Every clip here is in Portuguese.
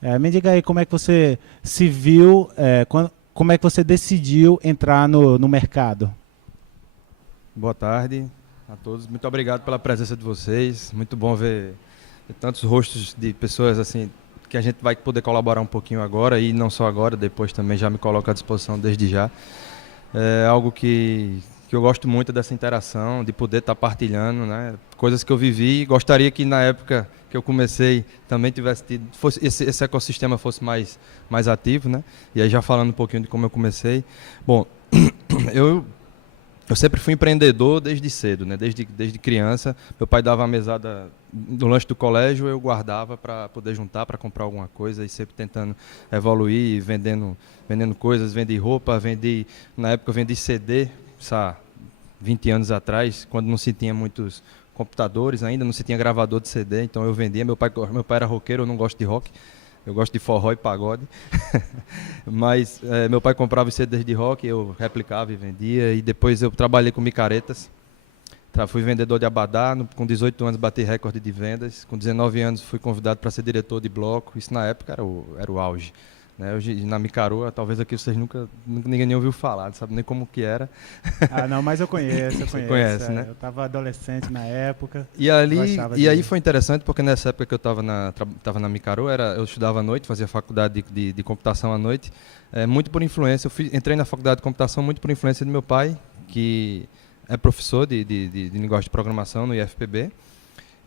Me diga aí como é que você se viu, como é que você decidiu entrar no mercado? Boa tarde a todos. Muito obrigado pela presença de vocês. Muito bom ver tantos rostos de pessoas assim que a gente vai poder colaborar um pouquinho agora e não só agora, depois também já me coloco à disposição desde já. É algo que eu gosto muito dessa interação, de poder estar partilhando, né? Coisas que eu vivi. Gostaria que na época que eu comecei também tivesse tido, esse ecossistema fosse mais ativo, né? E aí já falando um pouquinho de como eu comecei. Bom, eu eu sempre fui empreendedor desde cedo, né? Desde criança. Meu pai dava a mesada no lanche do colégio, eu guardava para poder juntar para comprar alguma coisa e sempre tentando evoluir, vendendo coisas, vendi roupa, na época eu vendi CD, sabe, 20 anos atrás, quando não se tinha muitos computadores ainda, não se tinha gravador de CD, então eu vendia. Meu pai era roqueiro, eu não gosto de rock. Eu gosto de forró e pagode. Mas meu pai comprava os CDs de rock, eu replicava e vendia. E depois eu trabalhei com micaretas. Fui vendedor de abadá. Com 18 anos bati recorde de vendas. Com 19 anos fui convidado para ser diretor de bloco. Isso na época era o auge. Né? Hoje, na Micaroa, talvez aqui vocês nunca ninguém nem ouviu falar, não sabe nem como que era. Ah, não, mas eu conheço, eu Você conheço. conhece, né? Eu estava adolescente na época, gostava E aí de. foi interessante porque nessa época que eu estava tava na Micarô, eu estudava à noite, fazia faculdade de computação à noite, muito por influência. Entrei na faculdade de computação muito por influência do meu pai, que é professor de linguagem de programação no IFPB.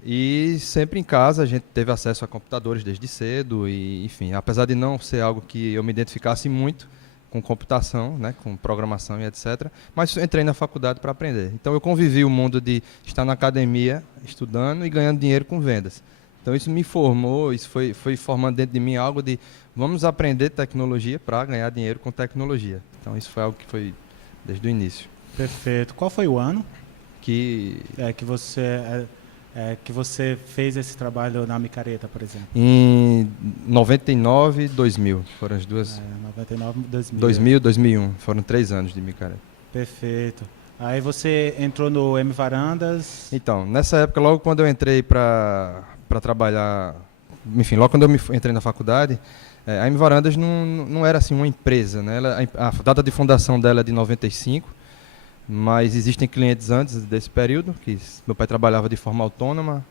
E sempre em casa a gente teve acesso a computadores desde cedo e, enfim, apesar de não ser algo que eu me identificasse muito com computação, né, com programação e etc, mas entrei na faculdade para aprender. Então eu convivi o mundo de estar na academia, estudando e ganhando dinheiro com vendas. Então isso me formou, isso foi formando dentro de mim algo de vamos aprender tecnologia para ganhar dinheiro com tecnologia. Então isso foi algo que foi desde o início. Perfeito. Qual foi o ano Que é, que você que você fez esse trabalho na micareta, por exemplo? Em 99 e 2000, foram as duas. 99, 2000. 2000, 2001, foram 3 anos de micareta. Perfeito. Aí você entrou no M Varandas. Então, nessa época, logo quando eu entrei para trabalhar, enfim, logo quando entrei na faculdade, a M Varandas não era assim uma empresa, né? A data de fundação dela é de 95, mas existem clientes antes desse período, que meu pai trabalhava de forma autônoma,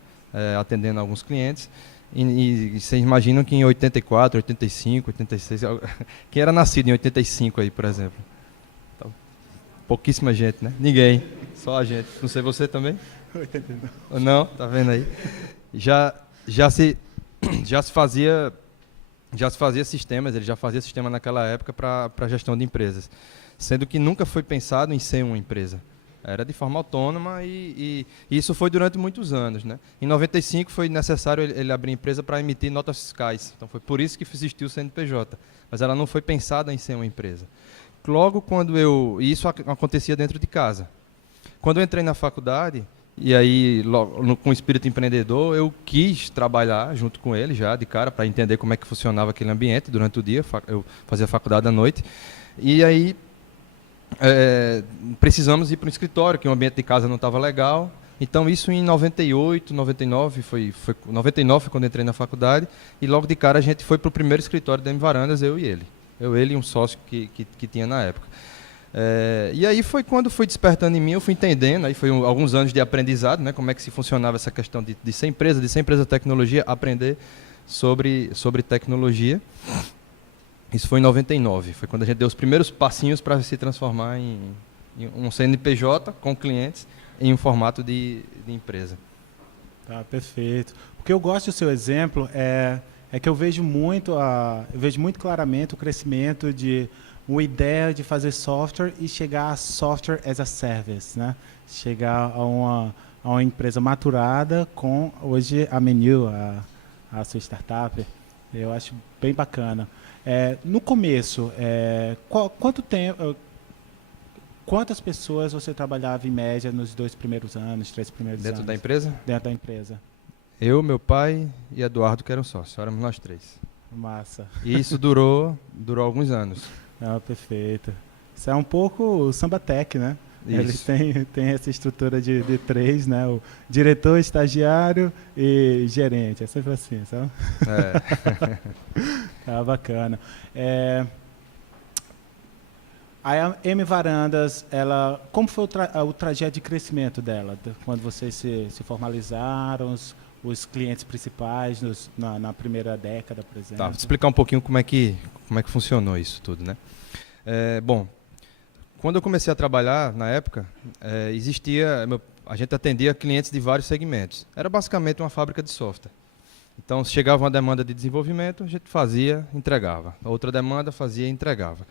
atendendo alguns clientes. E vocês imaginam que em 84, 85, 86, quem era nascido em 85 aí, por exemplo? Então, pouquíssima gente, né? Ninguém, só a gente. Não sei você também? 89. Ou não? Tá vendo aí? Já, já se, já se fazia, já se fazia sistemas, ele já fazia sistema naquela época para gestão de empresas, sendo que nunca foi pensado em ser uma empresa. Era de forma autônoma e isso foi durante muitos anos, né? Em 95 foi necessário ele abrir empresa para emitir notas fiscais. Então foi por isso que existiu o CNPJ. Mas ela não foi pensada em ser uma empresa. Logo quando e isso acontecia dentro de casa. Quando eu entrei na faculdade, e aí logo, com o espírito empreendedor, eu quis trabalhar junto com ele já de cara para entender como é que funcionava aquele ambiente durante o dia. Eu fazia faculdade à noite. E aí precisamos ir para um escritório, que o ambiente de casa não estava legal. Então isso em 98, 99, 99 foi quando entrei na faculdade, e logo de cara a gente foi para o primeiro escritório da M Varandas, eu e ele. Eu, ele e um sócio que tinha na época. E aí foi quando fui despertando em mim, eu fui entendendo, aí foi alguns anos de aprendizado, né, como é que se funcionava essa questão de ser empresa, de tecnologia, aprender sobre tecnologia. Isso foi em 99, foi quando a gente deu os primeiros passinhos para se transformar em um CNPJ com clientes em um formato de empresa. Tá, perfeito. O que eu gosto do seu exemplo é que eu vejo muito claramente o crescimento de uma ideia de fazer software e chegar a software as a service, né? Chegar a uma empresa maturada com hoje a Menu, a sua startup. Eu acho bem bacana. No começo, quanto tempo, quantas pessoas você trabalhava em média nos 2 primeiros anos, 3 primeiros Dentro da anos empresa, dentro da empresa? eu, meu pai e Eduardo, que eram sócios, éramos nós três. Massa. E isso durou alguns anos. Perfeito. Isso é um pouco o samba tech, né? Eles Isso. têm essa estrutura de três, né? O diretor, estagiário e gerente. É sempre assim, sabe? É. Tá bacana. É, a M Varandas, ela, como foi o trajeto de crescimento dela? Quando vocês se formalizaram, os clientes principais na primeira década, por Tá, vou exemplo? te explicar um pouquinho como é que funcionou isso tudo, né? Bom, quando eu comecei a trabalhar, na época, a gente atendia clientes de vários segmentos. Era basicamente uma fábrica de software. Então, se chegava uma demanda de desenvolvimento, a gente fazia, entregava. Outra demanda, fazia e entregava.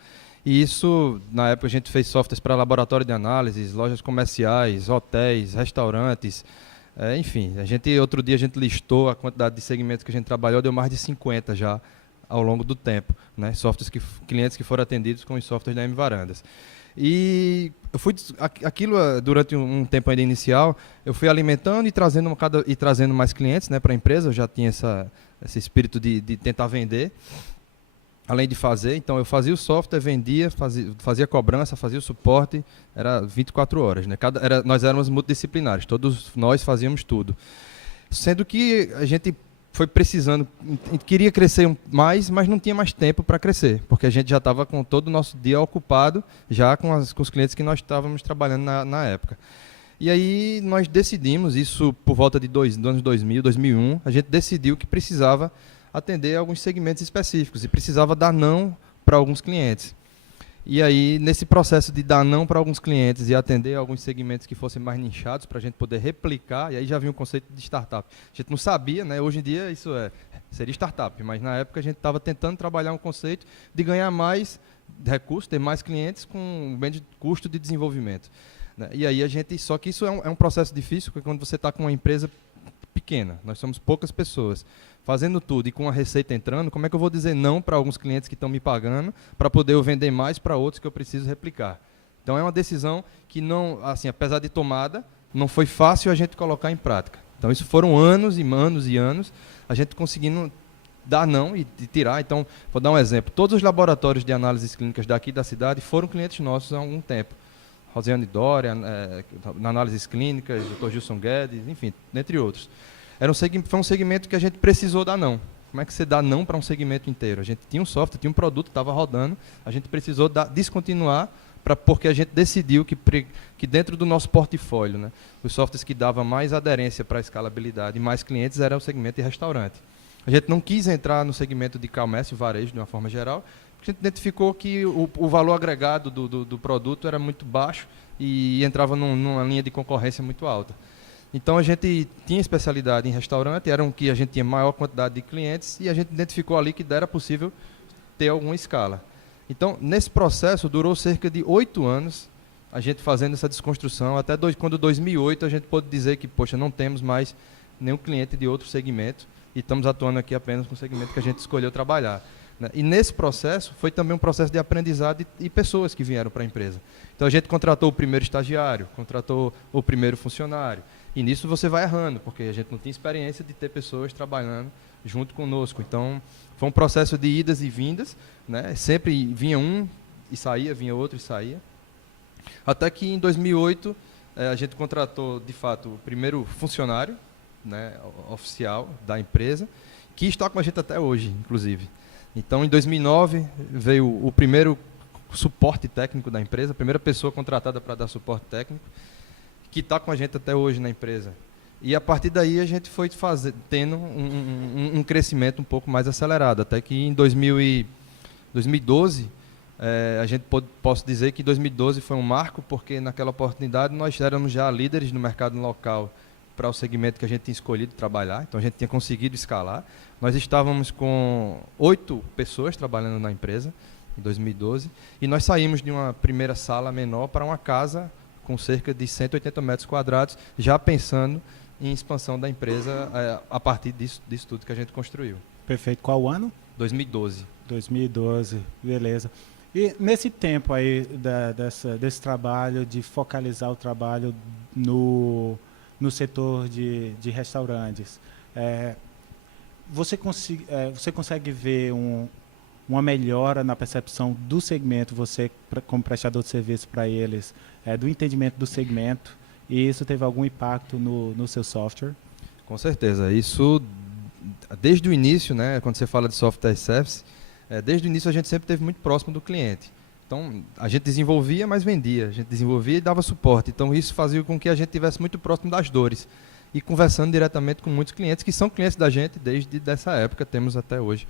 E isso, na época, a gente fez softwares para laboratório de análises, lojas comerciais, hotéis, restaurantes, enfim. Outro dia a gente listou a quantidade de segmentos que a gente trabalhou, deu mais de 50 já ao longo do tempo, né? Clientes que foram atendidos com os softwares da M Varandas. E eu fui durante um tempo ainda inicial, eu fui alimentando e trazendo mais clientes, né, para a empresa. Eu já tinha esse espírito de tentar vender, além de fazer. Então eu fazia o software, vendia, fazia cobrança, fazia o suporte, era 24 horas, né? Nós éramos multidisciplinares, todos nós fazíamos tudo. Sendo que a gente foi precisando, queria crescer mais, mas não tinha mais tempo para crescer, porque a gente já estava com todo o nosso dia ocupado, já com os clientes que nós estávamos trabalhando na época. E aí nós decidimos, isso por volta dos anos 2000, 2001, a gente decidiu que precisava atender alguns segmentos específicos e precisava dar não para alguns clientes. E aí, nesse processo de dar não para alguns clientes e atender alguns segmentos que fossem mais nichados para a gente poder replicar, e aí já vinha o conceito de startup. A gente não sabia, né? Hoje em dia seria startup, mas na época a gente estava tentando trabalhar um conceito de ganhar mais recursos, ter mais clientes com menos custo de desenvolvimento, né? E aí só que isso é um processo difícil, porque quando você está com uma empresa pequena, nós somos poucas pessoas, fazendo tudo e com a receita entrando, como é que eu vou dizer não para alguns clientes que estão me pagando para poder eu vender mais para outros que eu preciso replicar? Então é uma decisão que não, assim, apesar de tomada, não foi fácil a gente colocar em prática. Então isso foram anos e anos e anos a gente conseguindo dar não e tirar. Então, vou dar um exemplo. Todos os laboratórios de análises clínicas daqui da cidade foram clientes nossos há algum tempo. Rosiane Dória, na análises clínicas, Dr. Gilson Guedes, enfim, entre outros. Foi um segmento que a gente precisou dar não. Como é que você dá não para um segmento inteiro? A gente tinha um software, tinha um produto, estava rodando, a gente precisou descontinuar porque a gente decidiu que dentro do nosso portfólio, né, os softwares que davam mais aderência para a escalabilidade e mais clientes era o segmento de restaurante. A gente não quis entrar no segmento de comércio e varejo de uma forma geral, porque a gente identificou que o valor agregado do produto era muito baixo e entrava numa linha de concorrência muito alta. Então a gente tinha especialidade em restaurante, era que a gente tinha maior quantidade de clientes e a gente identificou ali que era possível ter alguma escala. Então, nesse processo, durou cerca de 8 anos a gente fazendo essa desconstrução, até quando 2008 a gente pôde dizer que, poxa, não temos mais nenhum cliente de outro segmento e estamos atuando aqui apenas com o segmento que a gente escolheu trabalhar, né? E nesse processo, foi também um processo de aprendizado e pessoas que vieram para a empresa. Então a gente contratou o primeiro estagiário, contratou o primeiro funcionário, e nisso você vai errando, porque a gente não tinha experiência de ter pessoas trabalhando junto conosco. Então, foi um processo de idas e vindas, né? Sempre vinha um e saía, vinha outro e saía. Até que em 2008, a gente contratou, de fato, o primeiro funcionário, né, oficial da empresa, que está com a gente até hoje, inclusive. Então, em 2009, veio o primeiro suporte técnico da empresa, a primeira pessoa contratada para dar suporte técnico, que está com a gente até hoje na empresa. E a partir daí a gente foi tendo um crescimento um pouco mais acelerado, até que em 2012, posso dizer que 2012 foi um marco, porque naquela oportunidade nós éramos já líderes no mercado local para o segmento que a gente tinha escolhido trabalhar, então a gente tinha conseguido escalar. Nós estávamos com 8 pessoas trabalhando na empresa em 2012, e nós saímos de uma primeira sala menor para uma casa com cerca de 180 metros quadrados, já pensando em expansão da empresa a partir disso tudo que a gente construiu. Perfeito. Qual ano? 2012. 2012, beleza. E nesse tempo aí desse trabalho, de focalizar o trabalho no setor de restaurantes, você consegue ver uma melhora na percepção do segmento, você como prestador de serviço para eles, do entendimento do segmento, e isso teve algum impacto no seu software? Com certeza. Isso, desde o início, né, quando você fala de software as service, desde o início a gente sempre esteve muito próximo do cliente. Então, a gente desenvolvia, mas vendia. A gente desenvolvia e dava suporte. Então, isso fazia com que a gente estivesse muito próximo das dores. E conversando diretamente com muitos clientes, que são clientes da gente desde essa época, temos até hoje,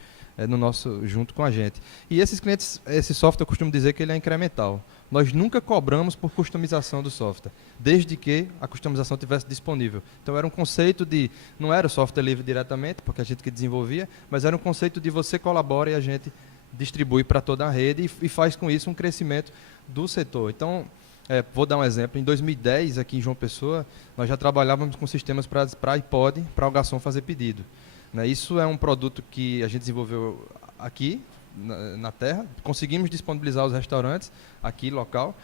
junto com a gente. E esses clientes, esse software, eu costumo dizer que ele é incremental. Nós nunca cobramos por customização do software, desde que a customização estivesse disponível. Então, era um conceito de, não era o software livre diretamente, porque a gente que desenvolvia, mas era um conceito de você colabora e a gente distribui para toda a rede e faz com isso um crescimento do setor. Então, vou dar um exemplo. Em 2010, aqui em João Pessoa, nós já trabalhávamos com sistemas para iPod, para o garçom fazer pedido. Né? Isso é um produto que a gente desenvolveu aqui, na terra. Conseguimos disponibilizar aos restaurantes aqui, local,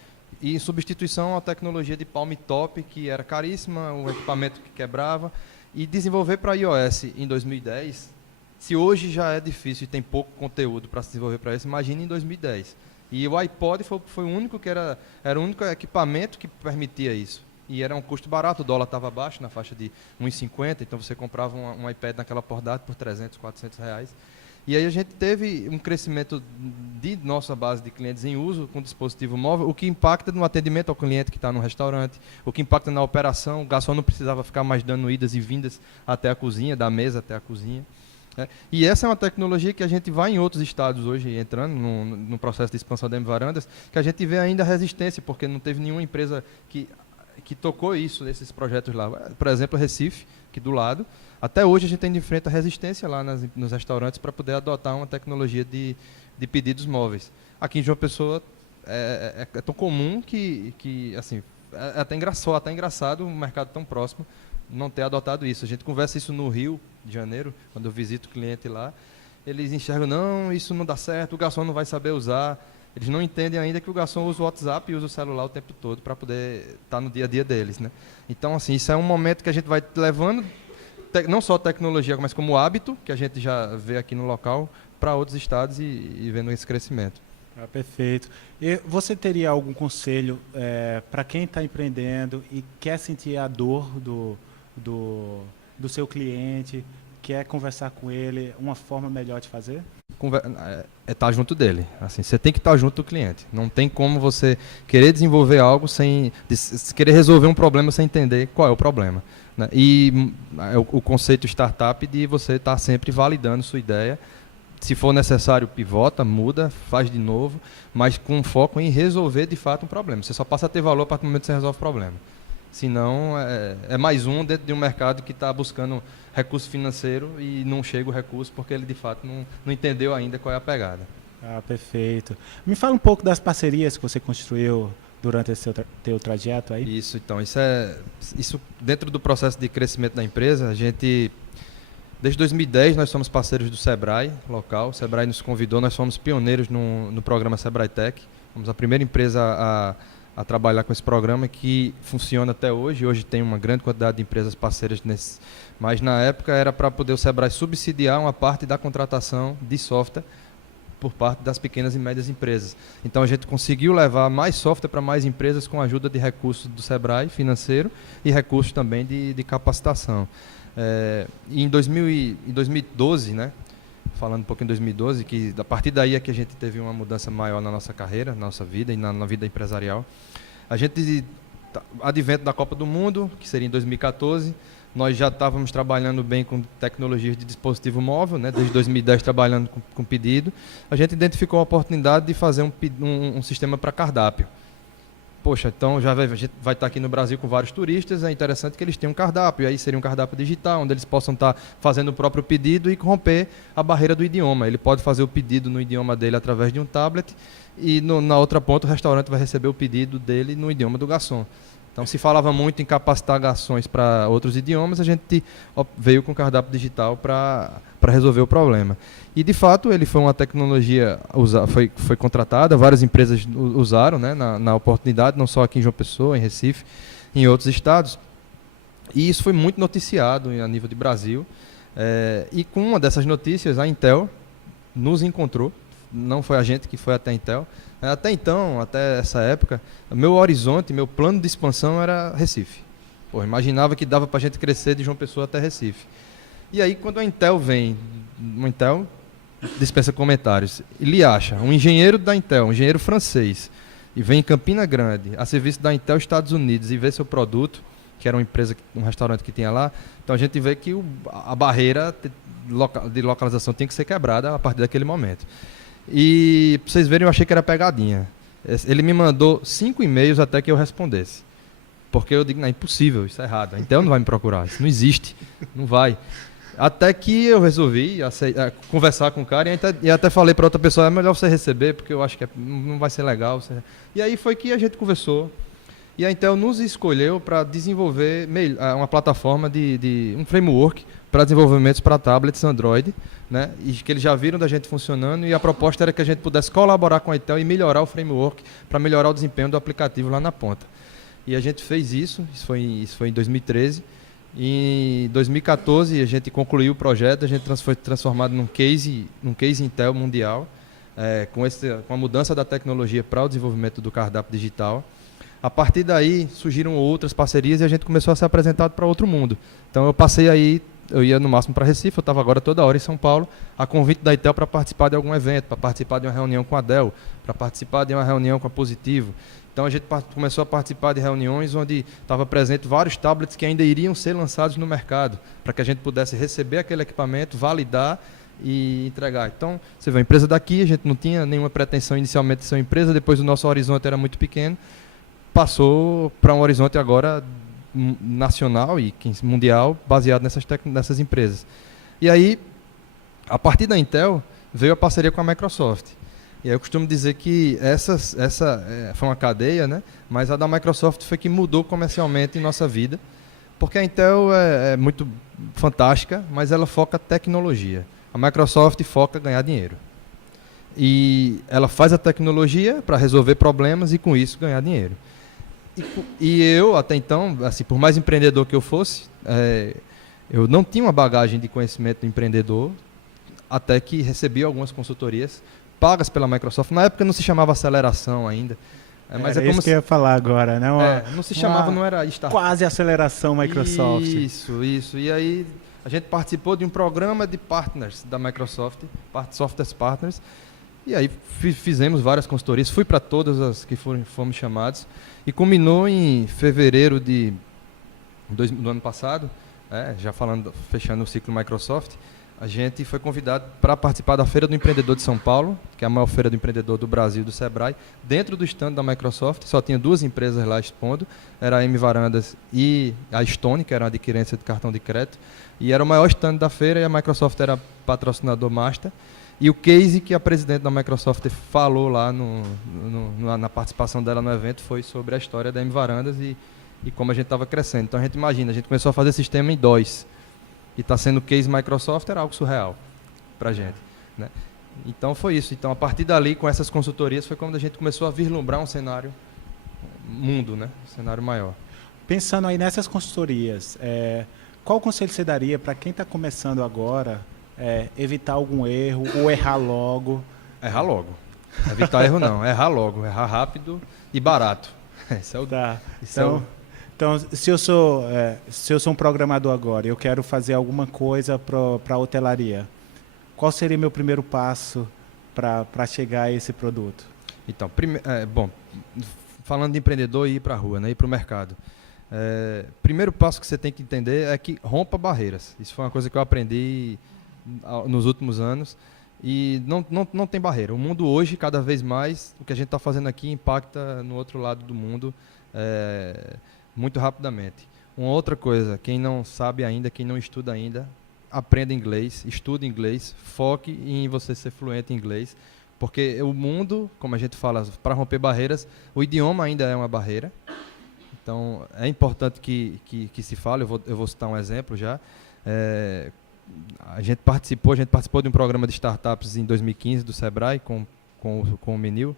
e em substituição à tecnologia de Palm Top, que era caríssima, um equipamento que quebrava, e desenvolver para iOS em 2010, se hoje já é difícil e tem pouco conteúdo para se desenvolver para isso, imagine em 2010. E o iPod foi o único que era o único equipamento que permitia isso. E era um custo barato, o dólar estava baixo, na faixa de 1,50, então você comprava um iPad naquela portátil por 300, 400 reais. E aí a gente teve um crescimento de nossa base de clientes em uso com dispositivo móvel, o que impacta no atendimento ao cliente que está no restaurante, o que impacta na operação, o garçom não precisava ficar mais dando idas e vindas até a cozinha, da mesa até a cozinha. E essa é uma tecnologia que a gente vai em outros estados hoje, entrando no processo de expansão da M-Varandas, que a gente vê ainda resistência, porque não teve nenhuma empresa que tocou isso, esses projetos lá. Por exemplo, Recife, aqui do lado, até hoje a gente ainda enfrenta resistência lá nos restaurantes para poder adotar uma tecnologia de pedidos móveis. Aqui em João Pessoa é tão comum que assim, é até engraçado um mercado tão próximo não ter adotado isso. A gente conversa isso no Rio de Janeiro, quando eu visito o cliente lá, eles enxergam, não, isso não dá certo, o garçom não vai saber usar. Eles não entendem ainda que o garçom usa o WhatsApp e usa o celular o tempo todo para poder estar no dia a dia deles, né? Então, assim, isso é um momento que a gente vai levando, não só tecnologia, mas como hábito, que a gente já vê aqui no local, para outros estados e vendo esse crescimento. Perfeito. E você teria algum conselho para quem está empreendendo e quer sentir a dor do seu cliente, quer conversar com ele, uma forma melhor de fazer? Estar junto dele. Assim, você tem que estar junto do cliente. Não tem como você querer desenvolver algo sem querer resolver um problema sem entender qual é o problema. Né? E o conceito startup de você estar sempre validando sua ideia. Se for necessário, pivota, muda, faz de novo, mas com foco em resolver de fato um problema. Você só passa a ter valor a partir do momento que você resolve o problema. Senão, é mais um dentro de um mercado que está buscando recurso financeiro e não chega o recurso porque ele, de fato, não entendeu ainda qual é a pegada. Perfeito. Me fala um pouco das parcerias que você construiu durante esse teu trajeto aí. Isso, então. Isso dentro do processo de crescimento da empresa, a gente... Desde 2010, nós somos parceiros do Sebrae local. O Sebrae nos convidou, nós fomos pioneiros no programa Sebrae Tech. Fomos a primeira empresa a trabalhar com esse programa que funciona até hoje. Hoje tem uma grande quantidade de empresas parceiras nesse, mas na época era para poder o Sebrae subsidiar uma parte da contratação de software por parte das pequenas e médias empresas. Então a gente conseguiu levar mais software para mais empresas com a ajuda de recursos do Sebrae financeiro e recursos também de capacitação. Em 2012, né? Falando um pouco em 2012, que a partir daí é que a gente teve uma mudança maior na nossa carreira, na nossa vida e na vida empresarial. A gente, advento da Copa do Mundo, que seria em 2014, nós já estávamos trabalhando bem com tecnologias de dispositivo móvel, né? Desde 2010 trabalhando com pedido. A gente identificou a oportunidade de fazer um sistema para cardápio. Poxa, então a gente vai estar aqui no Brasil com vários turistas, é interessante que eles tenham um cardápio, e aí seria um cardápio digital, onde eles possam estar fazendo o próprio pedido e romper a barreira do idioma. Ele pode fazer o pedido no idioma dele através de um tablet, e na outra ponta o restaurante vai receber o pedido dele no idioma do garçom. Então se falava muito em capacitar garçons para outros idiomas, a gente veio com o cardápio digital para resolver o problema. E de fato ele foi uma tecnologia, foi contratada, várias empresas usaram, né, na oportunidade, não só aqui em João Pessoa, em Recife, em outros estados. E isso foi muito noticiado a nível de Brasil. E com uma dessas notícias, a Intel nos encontrou, não foi a gente que foi até a Intel. Até então, até essa época, meu horizonte, meu plano de expansão era Recife. Pô, imaginava que dava para a gente crescer de João Pessoa até Recife. E aí, quando a Intel vem, uma Intel dispensa comentários, ele acha um engenheiro da Intel, um engenheiro francês, e vem em Campina Grande, a serviço da Intel Estados Unidos, e vê seu produto, que era uma empresa, um restaurante que tinha lá, então a gente vê que a barreira de localização tem que ser quebrada a partir daquele momento. E para vocês verem, eu achei que era pegadinha. Ele me mandou 5 e-mails até que eu respondesse. Porque eu digo, não, é impossível, isso é errado. A Intel não vai me procurar, isso não existe, não vai. Até que eu resolvi conversar com o cara e até falei para outra pessoa, é melhor você receber, porque eu acho que não vai ser legal. E aí foi que a gente conversou. E a Intel nos escolheu para desenvolver uma plataforma um framework para desenvolvimentos para tablets Android, né? E que eles já viram da gente funcionando, e a proposta era que a gente pudesse colaborar com a Intel e melhorar o framework para melhorar o desempenho do aplicativo lá na ponta. E a gente fez isso foi em 2013. Em 2014 a gente concluiu o projeto, a gente foi transformado num case Intel mundial, com a mudança da tecnologia para o desenvolvimento do cardápio digital. A partir daí surgiram outras parcerias e a gente começou a ser apresentado para outro mundo. Então eu ia no máximo para Recife, eu estava agora toda hora em São Paulo, a convite da Intel para participar de algum evento, para participar de uma reunião com a Dell, para participar de uma reunião com a Positivo. Então a gente começou a participar de reuniões onde estava presente vários tablets que ainda iriam ser lançados no mercado, para que a gente pudesse receber aquele equipamento, validar e entregar. Então, você vê, a empresa daqui, a gente não tinha nenhuma pretensão inicialmente de ser uma empresa, depois o nosso horizonte era muito pequeno, passou para um horizonte agora nacional e mundial, baseado nessas empresas. E aí, a partir da Intel, veio a parceria com a Microsoft. E aí eu costumo dizer que essa foi uma cadeia, né? Mas a da Microsoft foi que mudou comercialmente em nossa vida, porque a Intel é muito fantástica, mas ela foca tecnologia. A Microsoft foca ganhar dinheiro. E ela faz a tecnologia para resolver problemas e, com isso, ganhar dinheiro. E eu, até então, assim, por mais empreendedor que eu fosse, eu não tinha uma bagagem de conhecimento do empreendedor, até que recebi algumas consultorias pagas pela Microsoft. Na época não se chamava aceleração ainda. Mas é como isso que eu ia falar agora, né? Não se chamava, não era startup. Quase aceleração Microsoft. Isso. E aí a gente participou de um programa de partners da Microsoft, Software Partners, e aí fizemos várias consultorias, fui para todas as que fomos chamados, e culminou em fevereiro do ano passado, já fechando o ciclo Microsoft, a gente foi convidado para participar da Feira do Empreendedor de São Paulo, que é a maior feira do empreendedor do Brasil, do Sebrae, dentro do stand da Microsoft. Só tinha 2 empresas lá expondo, era a M Varandas e a Stone, que era uma adquirência de cartão de crédito, e era o maior stand da feira, e a Microsoft era patrocinador master. E o case que a presidente da Microsoft falou lá na participação dela no evento foi sobre a história da M Varandas e como a gente estava crescendo. Então a gente imagina, a gente começou a fazer sistema em DOS, e está sendo case Microsoft, era algo surreal para a gente, né? Então foi isso. Então a partir dali, com essas consultorias, foi quando a gente começou a vislumbrar um cenário mundo, né? Um cenário maior. Pensando aí nessas consultorias, qual conselho você daria para quem está começando agora, evitar algum erro ou errar logo? Errar logo. Evitar erro não, errar logo, errar rápido e barato. Esse é o... Tá. Então, se eu sou um programador agora e eu quero fazer alguma coisa para a hotelaria, qual seria meu primeiro passo para chegar a esse produto? Então, falando de empreendedor e ir para a rua, né, ir para o mercado. Primeiro passo que você tem que entender é que rompa barreiras. Isso foi uma coisa que eu aprendi nos últimos anos. E não tem barreira. O mundo hoje, cada vez mais, o que a gente está fazendo aqui impacta no outro lado do mundo muito rapidamente. Uma outra coisa, quem não sabe ainda, quem não estuda ainda, aprenda inglês, estude inglês, foque em você ser fluente em inglês, porque o mundo, como a gente fala, para romper barreiras, o idioma ainda é uma barreira. Então, é importante que se fale. Eu vou citar um exemplo já. A gente participou de um programa de startups em 2015 do Sebrae com o Menil,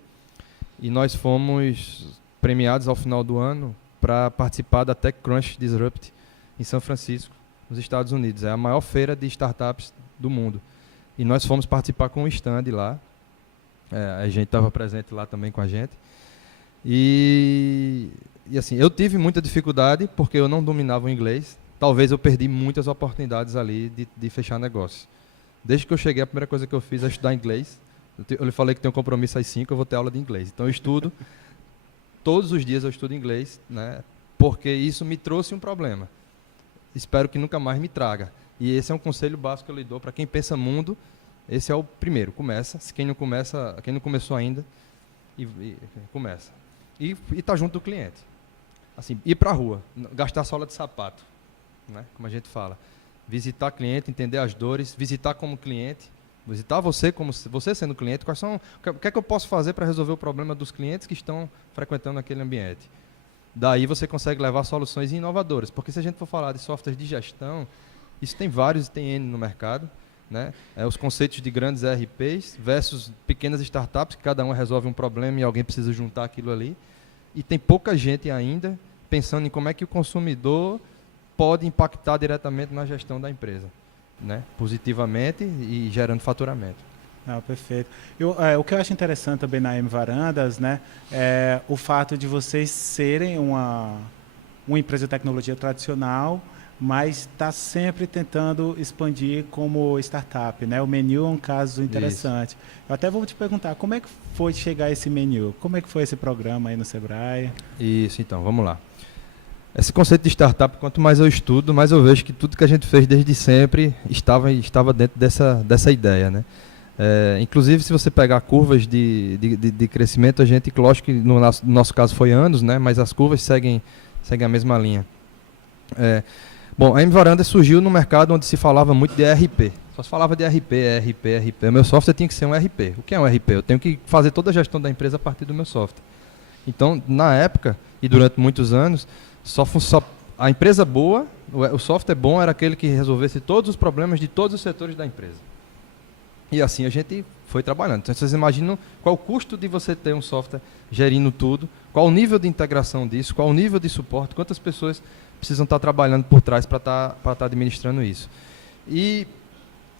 e nós fomos premiados ao final do ano para participar da TechCrunch Disrupt em São Francisco, nos Estados Unidos. É a maior feira de startups do mundo. E nós fomos participar com um stand lá, A gente estava presente lá também com a gente. E assim, eu tive muita dificuldade porque eu não dominava o inglês. Talvez eu perdi muitas oportunidades ali de fechar negócio. Desde que eu cheguei, a primeira coisa que eu fiz é estudar inglês. Eu lhe falei que tenho um compromisso às 5, eu vou ter aula de inglês. Então eu estudo, todos os dias eu estudo inglês, né? Porque isso me trouxe um problema. Espero que nunca mais me traga. E esse é um conselho básico que eu lhe dou para quem pensa mundo. Esse é o primeiro, começa. Se quem não começou ainda, começa. E tá junto do cliente. Assim, ir para a rua, gastar sola de sapato, né? Como a gente fala. Visitar cliente, entender as dores, visitar como cliente, visitar você como você sendo cliente, o que é que eu posso fazer para resolver o problema dos clientes que estão frequentando aquele ambiente. Daí você consegue levar soluções inovadoras, porque se a gente for falar de softwares de gestão, isso tem vários, tem N no mercado, né? Os conceitos de grandes ERPs versus pequenas startups, que cada uma resolve um problema e alguém precisa juntar aquilo ali. E tem pouca gente ainda pensando em como é que o consumidor pode impactar diretamente na gestão da empresa, né? Positivamente e gerando faturamento. Perfeito. O que eu acho interessante também na M Varandas, né, é o fato de vocês serem uma empresa de tecnologia tradicional, mas está sempre tentando expandir como startup, né? O Menu é um caso interessante. Isso. Eu até vou te perguntar, como é que foi chegar a esse Menu? Como é que foi esse programa aí no Sebrae? Isso, então, vamos lá. Esse conceito de startup, quanto mais eu estudo, mais eu vejo que tudo que a gente fez desde sempre estava dentro dessa ideia, né? Inclusive, se você pegar curvas de crescimento, a gente, lógico que no nosso caso foi anos, né? Mas as curvas seguem a mesma linha. Bom, a M Varandas surgiu no mercado onde se falava muito de ERP. Só se falava de ERP. O meu software tinha que ser um ERP. O que é um ERP? Eu tenho que fazer toda a gestão da empresa a partir do meu software. Então, na época, e durante muitos anos, a empresa boa, o software bom era aquele que resolvesse todos os problemas de todos os setores da empresa. E assim a gente foi trabalhando. Então, vocês imaginam qual o custo de você ter um software gerindo tudo, qual o nível de integração disso, qual o nível de suporte, quantas pessoas precisam estar trabalhando por trás para estar administrando isso. E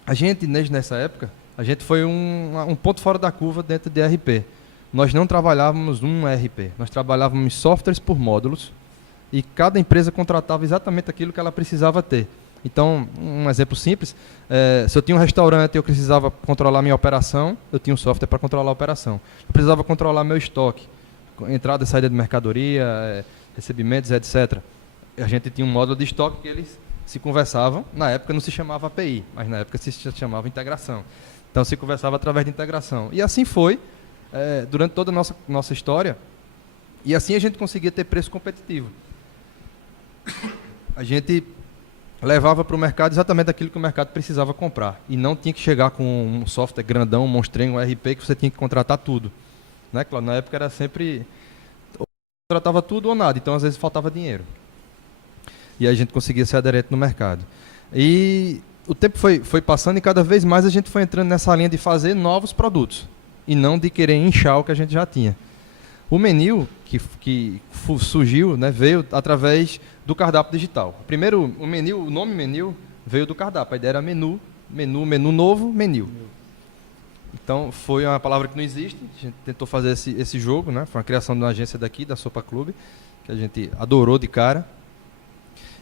a gente, nessa época, a gente foi um ponto fora da curva dentro de ERP. Nós não trabalhávamos num ERP, nós trabalhávamos em softwares por módulos e cada empresa contratava exatamente aquilo que ela precisava ter. Então, um exemplo simples, se eu tinha um restaurante e eu precisava controlar minha operação, eu tinha um software para controlar a operação. Eu precisava controlar meu estoque, entrada e saída de mercadoria, recebimentos, etc. A gente tinha um módulo de estoque que eles se conversavam. Na época não se chamava API, mas na época se chamava integração. Então, se conversava através de integração. E assim foi durante toda a nossa história. E assim a gente conseguia ter preço competitivo. A gente levava para o mercado exatamente aquilo que o mercado precisava comprar. E não tinha que chegar com um software grandão, um monstrengo, um ERP, que você tinha que contratar tudo. Né? Claro, na época era sempre... ou contratava tudo ou nada, então às vezes faltava dinheiro. E aí a gente conseguia ser aderente no mercado. E o tempo foi passando e cada vez mais a gente foi entrando nessa linha de fazer novos produtos. E não de querer inchar o que a gente já tinha. O Menu, que surgiu, né, veio através do cardápio digital. Primeiro, o nome Menu veio do cardápio. A ideia era menu novo, Menu. Então, foi uma palavra que não existe. A gente tentou fazer esse jogo, né? Foi uma criação de uma agência daqui, da Sopa Clube, que a gente adorou de cara.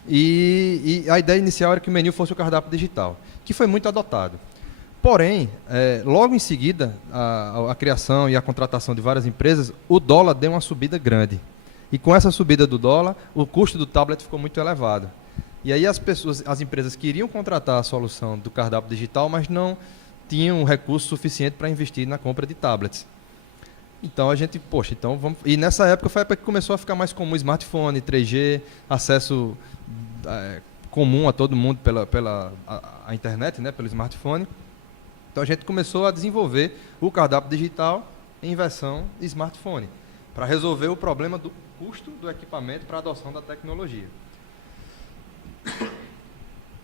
E a ideia inicial era que o Menu fosse o cardápio digital, que foi muito adotado. Porém, logo em seguida, a criação e a contratação de várias empresas, o dólar deu uma subida grande. E com essa subida do dólar, o custo do tablet ficou muito elevado. E aí as empresas queriam contratar a solução do cardápio digital, mas não tinham recurso suficiente para investir na compra de tablets. Então a gente, então vamos... E nessa época foi a época que começou a ficar mais comum smartphone, 3G, acesso comum a todo mundo pela internet, né, pelo smartphone. Então a gente começou a desenvolver o cardápio digital em versão smartphone, para resolver o problema do custo do equipamento para a adoção da tecnologia.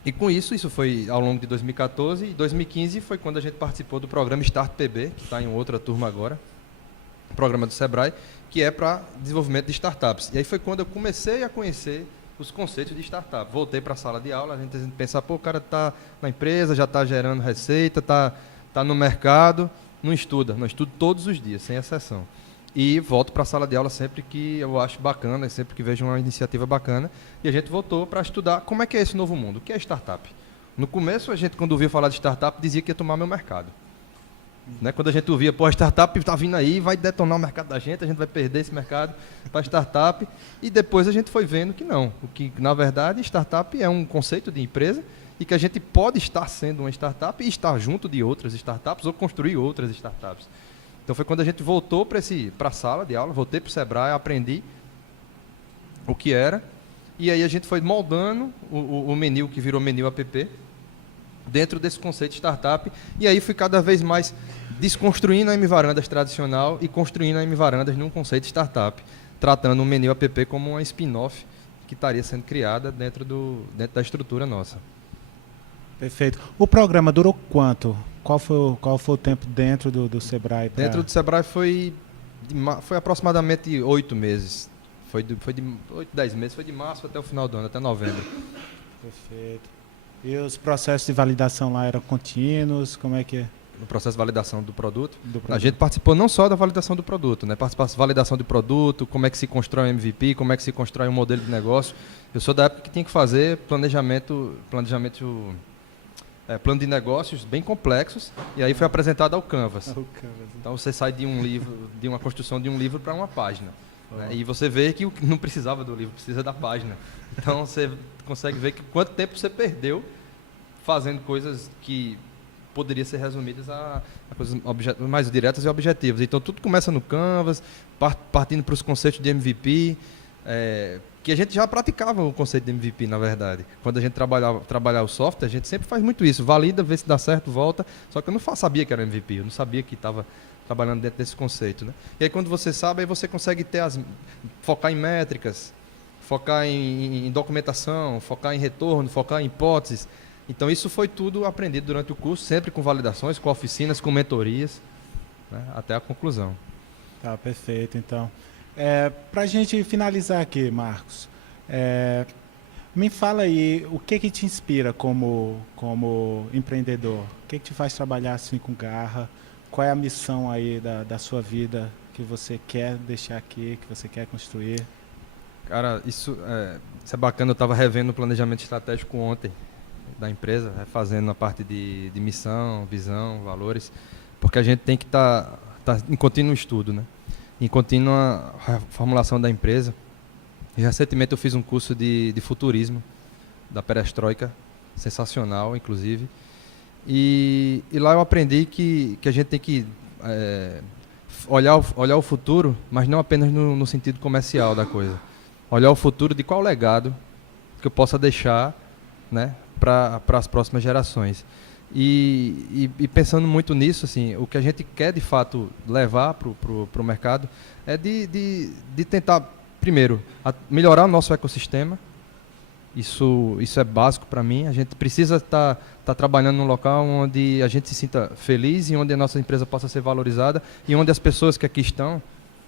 E com isso foi ao longo de 2014 e 2015 foi quando a gente participou do programa Start PB, que está em outra turma agora, programa do Sebrae, que é para desenvolvimento de startups. E aí foi quando eu comecei a conhecer os conceitos de startup. Voltei para a sala de aula, a gente pensar, o cara está na empresa, já está gerando receita, está no mercado, não estuda, não estudo todos os dias, sem exceção. E volto para a sala de aula sempre que eu acho bacana, sempre que vejo uma iniciativa bacana. E a gente voltou para estudar como é que é esse novo mundo, o que é startup. No começo, a gente, quando ouvia falar de startup, dizia que ia tomar meu mercado. Né? Quando a gente ouvia, pô, a startup está vindo aí, vai detonar o mercado da gente, a gente vai perder esse mercado para startup. E depois a gente foi vendo que não. O que, na verdade, startup é um conceito de empresa e que a gente pode estar sendo uma startup e estar junto de outras startups ou construir outras startups. Então foi quando a gente voltou para a sala de aula, voltei para o Sebrae, aprendi o que era. E aí a gente foi moldando o menu, que virou menu app, dentro desse conceito de startup, e aí fui cada vez mais desconstruindo a M-Varandas tradicional e construindo a M-Varandas num conceito de startup, tratando o menu app como uma spin-off que estaria sendo criada dentro da estrutura nossa. Perfeito. O programa durou quanto? Qual foi o tempo dentro do Sebrae? Dentro do Sebrae foi aproximadamente 8 meses. Foi de 8, 10 meses, foi de março até o final do ano, até novembro. Perfeito. E os processos de validação lá eram contínuos? Como é que é? No processo de validação do produto. A gente participou não só da validação do produto, né? Participou da validação do produto, como é que se constrói um MVP, como é que se constrói um modelo de negócio. Eu sou da época que tinha que fazer plano de negócios bem complexos, e aí foi apresentado ao Canvas. Então você sai de um livro, de uma construção de um livro para uma página. Né? E você vê que não precisava do livro, precisa da página. Então você consegue ver que quanto tempo você perdeu fazendo coisas que poderiam ser resumidas a coisas mais diretas e objetivas. Então tudo começa no Canvas, partindo para os conceitos de MVP, que a gente já praticava o conceito de MVP, na verdade. Quando a gente trabalhar o software, a gente sempre faz muito isso. Valida, vê se dá certo, volta. Só que eu não sabia que era MVP, eu não sabia que estava trabalhando dentro desse conceito. Né? E aí quando você sabe, aí você consegue focar em métricas, focar em documentação, focar em retorno, focar em hipóteses. Então isso foi tudo aprendido durante o curso, sempre com validações, com oficinas, com mentorias, né? Até a conclusão. Tá, perfeito. Então, para a gente finalizar aqui, Marcos, me fala aí o que te inspira como empreendedor? O que te faz trabalhar assim com garra? Qual é a missão aí da sua vida que você quer deixar aqui, que você quer construir? Cara, isso é bacana. Eu estava revendo o planejamento estratégico ontem da empresa, fazendo a parte de missão, visão, valores, porque a gente tem que estar em contínuo estudo, né? Em contínua formulação da empresa. E recentemente eu fiz um curso de futurismo da Perestroika, sensacional, inclusive. E lá eu aprendi que a gente tem que olhar o futuro, mas não apenas no sentido comercial da coisa. Olhar o futuro de qual legado que eu possa deixar, né, para as próximas gerações. E pensando muito nisso, assim, o que a gente quer de fato levar para o mercado é de tentar, primeiro, melhorar o nosso ecossistema. Isso é básico para mim. A gente precisa estar trabalhando num local onde a gente se sinta feliz e onde a nossa empresa possa ser valorizada e onde as pessoas que aqui estão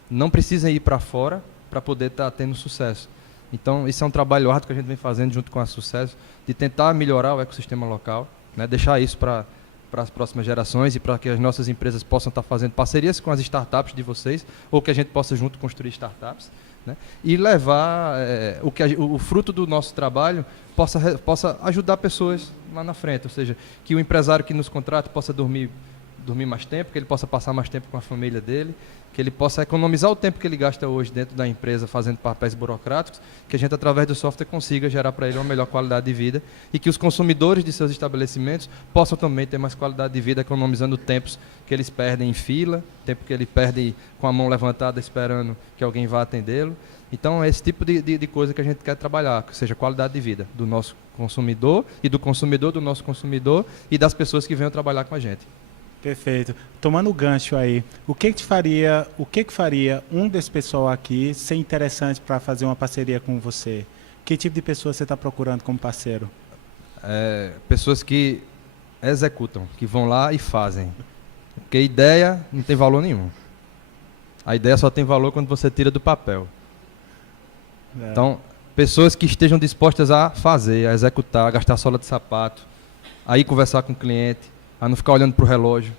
não precisem ir para fora para poder estar tendo sucesso. Então, isso é um trabalho árduo que a gente vem fazendo junto com a Sucesso, de tentar melhorar o ecossistema local, né? Deixar isso para as próximas gerações e para que as nossas empresas possam estar fazendo parcerias com as startups de vocês, ou que a gente possa junto construir startups, né? E levar o fruto do nosso trabalho possa ajudar pessoas lá na frente, ou seja, que o empresário que nos contrata possa dormir mais tempo, que ele possa passar mais tempo com a família dele, que ele possa economizar o tempo que ele gasta hoje dentro da empresa fazendo papéis burocráticos, que a gente, através do software, consiga gerar para ele uma melhor qualidade de vida e que os consumidores de seus estabelecimentos possam também ter mais qualidade de vida, economizando tempos que eles perdem em fila, tempo que ele perde com a mão levantada esperando que alguém vá atendê-lo. Então, é esse tipo de coisa que a gente quer trabalhar, que seja qualidade de vida do nosso consumidor e do consumidor do nosso consumidor e das pessoas que venham trabalhar com a gente. Perfeito. Tomando o gancho aí, o que faria um desse pessoal aqui ser interessante para fazer uma parceria com você? Que tipo de pessoa você está procurando como parceiro? Pessoas que executam, que vão lá e fazem. Porque ideia não tem valor nenhum. A ideia só tem valor quando você tira do papel. Então, pessoas que estejam dispostas a fazer, a executar, a gastar sola de sapato, a ir conversar com o cliente, a não ficar olhando para o relógio,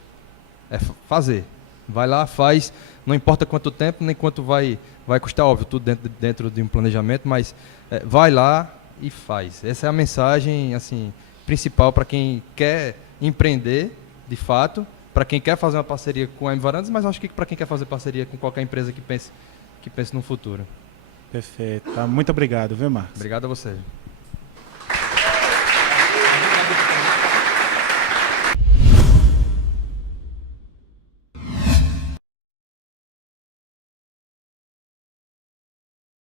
É fazer. Vai lá, faz, não importa quanto tempo, nem quanto vai custar, óbvio, tudo dentro de um planejamento, mas vai lá e faz. Essa é a mensagem assim, principal para quem quer empreender, de fato, para quem quer fazer uma parceria com a M-Varandas, mas acho que para quem quer fazer parceria com qualquer empresa que pense no futuro. Perfeito. Tá, muito obrigado, viu, Marcos? Obrigado a você.